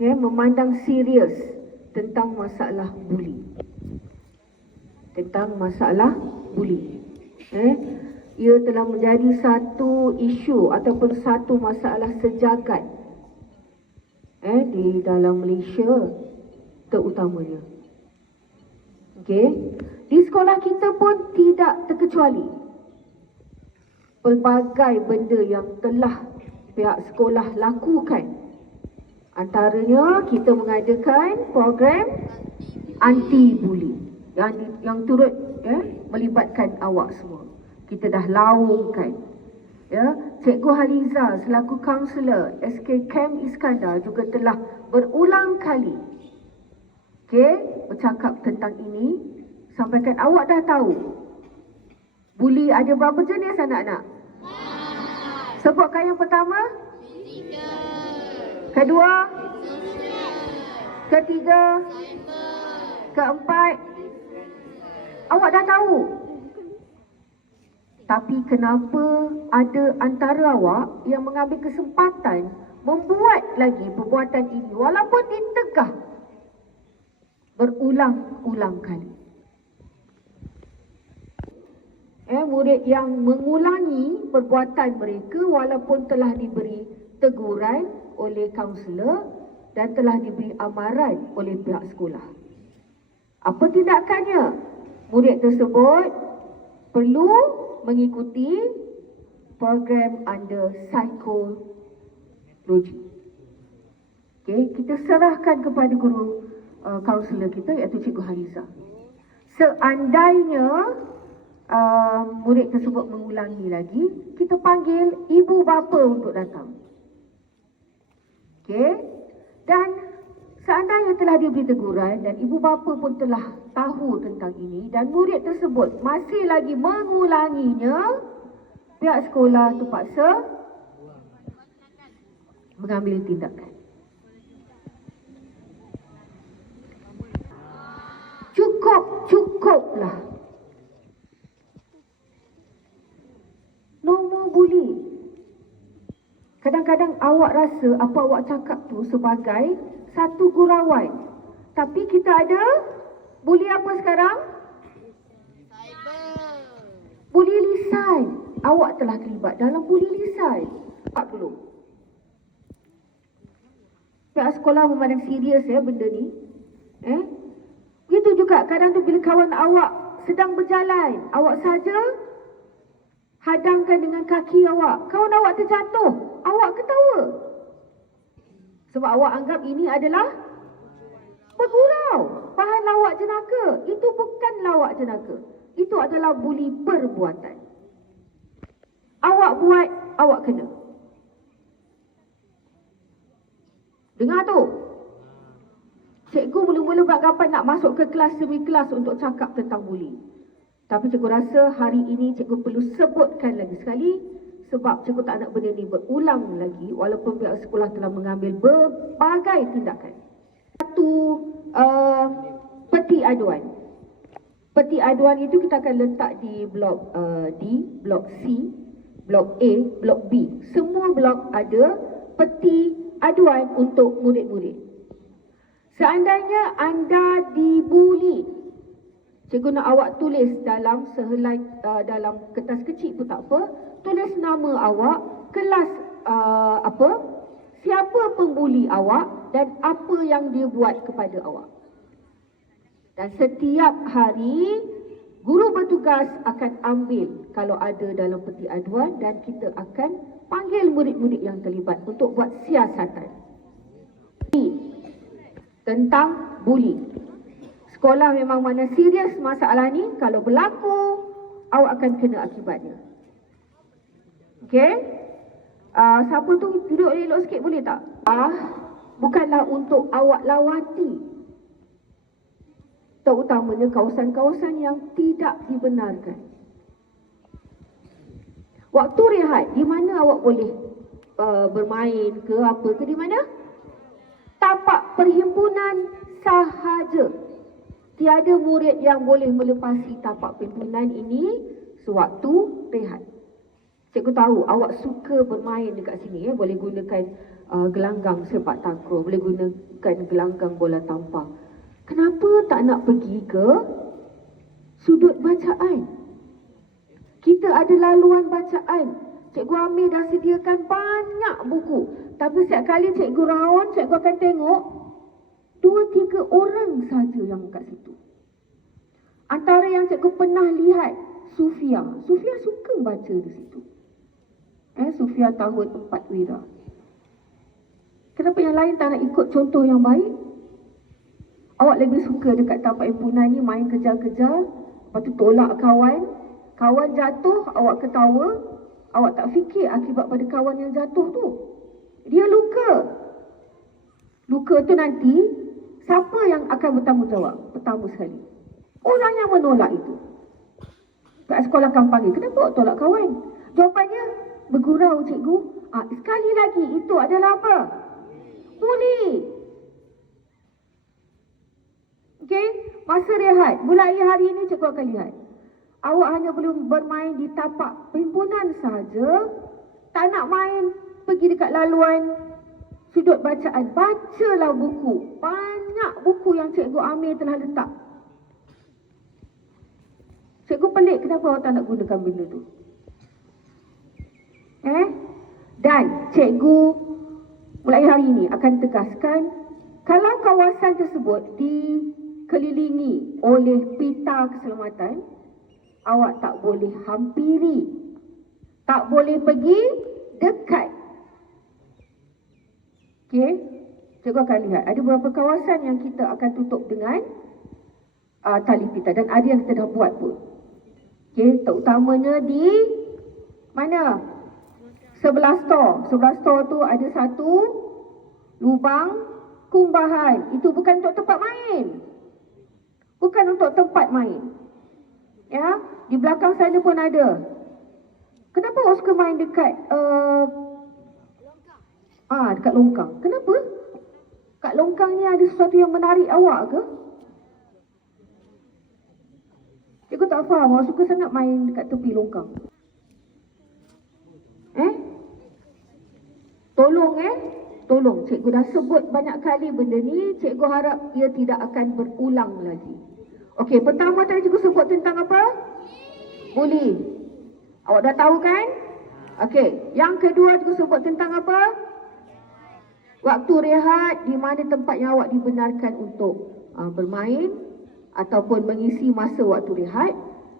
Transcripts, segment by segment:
ya, memandang serius tentang masalah buli. Tentang masalah buli. Eh, ia telah menjadi satu isu ataupun satu masalah sejagat eh, di dalam Malaysia terutamanya. Okey. Di sekolah kita pun tidak terkecuali. Pelbagai benda yang telah pihak sekolah lakukan. Antaranya kita mengadakan program anti bully yang yang turut ya melibatkan awak semua. Kita dah laungkan ya. Cikgu Haliza selaku kaunselor SK Camp Iskandar juga telah berulang kali okey bercakap tentang ini. Sampaikan awak dah tahu buli ada berapa jenis anak-anak? Sebutkan yang pertama kedua. Ketiga. Keempat. Awak dah tahu? Tapi kenapa ada antara awak yang mengambil kesempatan membuat lagi perbuatan ini walaupun ditegah? Berulang-ulang kali. Eh, murid yang mengulangi perbuatan mereka walaupun telah diberi teguran oleh kaunselor dan telah diberi amaran oleh pihak sekolah. Apa tindakannya? Murid tersebut perlu mengikuti program under psikologi. Okay, kita serahkan kepada guru uh, kaunselor kita iaitu Cikgu Hariza. Seandainya uh, murid tersebut mengulangi lagi, kita panggil ibu bapa untuk datang. Okay, dan seandainya telah diberi teguran dan ibu bapa pun telah tahu tentang ini dan murid tersebut masih lagi mengulanginya, pihak sekolah terpaksa mengambil tindakan. Cukup, cukuplah. Awak rasa apa awak cakap tu sebagai satu gurauan. Tapi kita ada bully apa sekarang? Bully lisan. Awak telah terlibat dalam bully lisan. Tak dulu. Pihak sekolah memandang serius ya benda ni. Eh? Begitu juga kadang tu bila kawan awak sedang berjalan, awak saja hadangkan dengan kaki awak. Kawan awak terjatuh, awak ketawa. Sebab awak anggap ini adalah bergurau. Bahan lawak jenaka. Itu bukan lawak jenaka. Itu adalah buli perbuatan. Awak buat, awak kena. Dengar tu. Cikgu mula-mula beranggapan nak masuk ke kelas semi kelas untuk cakap tentang buli. Tapi cikgu rasa hari ini cikgu perlu sebutkan lagi sekali sebab cikgu tak nak benda ni berulang lagi walaupun pihak sekolah telah mengambil berbagai tindakan. Satu uh, peti aduan. Peti aduan itu kita akan letak di blok uh, D, blok C, blok A, blok B. Semua blok ada peti aduan untuk murid-murid. Seandainya anda dibuli, nak awak tulis dalam sehelai uh, dalam kertas kecil pun tak apa, tulis nama awak, kelas uh, apa, siapa pembuli awak dan apa yang dia buat kepada awak. Dan setiap hari guru bertugas akan ambil kalau ada dalam peti aduan dan kita akan panggil murid-murid yang terlibat untuk buat siasatan. Tentang buli. Sekolah memang mana serius masalah ni kalau berlaku awak akan kena akibatnya. Okey? Uh, siapa tu duduk elok sikit boleh tak? Ah, bukanlah untuk awak lawati terutamanya kawasan-kawasan yang tidak dibenarkan. Waktu rehat, di mana awak boleh uh, bermain ke apa ke di mana? Tapak perhimpunan sahaja. Tiada murid yang boleh melepasi tapak perhimpunan ini sewaktu rehat. Cikgu tahu awak suka bermain dekat sini ya, boleh gunakan uh, gelanggang sepak takraw, boleh gunakan gelanggang bola tampar. Kenapa tak nak pergi ke sudut bacaan? Kita ada laluan bacaan. Cikgu Amir dah sediakan banyak buku. Tapi setiap kali cikgu raun, cikgu akan tengok dua tiga orang saja yang kat situ. Antara yang cikgu pernah lihat, Sufia. Sufia suka baca di situ. Eh, Sufia tahun empat wira. Kenapa yang lain tak nak ikut contoh yang baik? Awak lebih suka dekat tapak impunan ni main kejar-kejar, lepas tu tolak kawan, kawan jatuh, awak ketawa, awak tak fikir akibat pada kawan yang jatuh tu. Dia luka. Luka tu nanti, siapa yang akan bertanggungjawab? Pertama sekali. Orang yang menolak itu. Kat sekolah kampanye, kenapa awak tolak kawan? Jawapannya, bergurau cikgu. Ah, sekali lagi, itu adalah apa? Buli. Okey, masa rehat. Mulai hari ini cikgu akan lihat. Awak hanya belum bermain di tapak perhimpunan saja. Tak nak main, pergi dekat laluan sudut bacaan. Bacalah buku. Banyak buku yang cikgu Amir telah letak. Cikgu pelik kenapa awak tak nak gunakan benda tu. Eh? Dan cikgu mulai hari ini akan tegaskan kalau kawasan tersebut dikelilingi oleh pita keselamatan, awak tak boleh hampiri. Tak boleh pergi dekat. Okey? Cikgu akan lihat. Ada beberapa kawasan yang kita akan tutup dengan uh, tali pita. Dan ada yang kita dah buat pun. Okey? Terutamanya di mana? Sebelah store. Sebelah store tu ada satu lubang kumbahan. Itu bukan untuk tempat main. Bukan untuk tempat main. Ya, di belakang sana pun ada. Kenapa awak suka main dekat uh, Ah, dekat longkang. Kenapa? Kat longkang ni ada sesuatu yang menarik awak ke? Cikgu tak faham. Awak suka sangat main dekat tepi longkang. Eh? Tolong eh? Tolong. Cikgu dah sebut banyak kali benda ni. Cikgu harap ia tidak akan berulang lagi. Okey, pertama tadi cikgu sebut tentang apa? Bully. Awak dah tahu kan? Okey, yang kedua cikgu sebut tentang apa? Waktu rehat di mana tempat yang awak dibenarkan untuk uh, bermain ataupun mengisi masa waktu rehat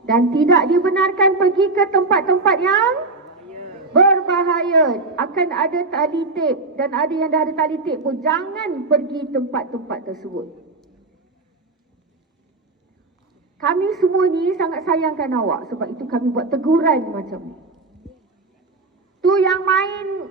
dan tidak dibenarkan pergi ke tempat-tempat yang berbahaya. Akan ada tali tip dan ada yang dah ada tali tip pun jangan pergi tempat-tempat tersebut. Kami semua ni sangat sayangkan awak sebab itu kami buat teguran macam ni. Tu yang main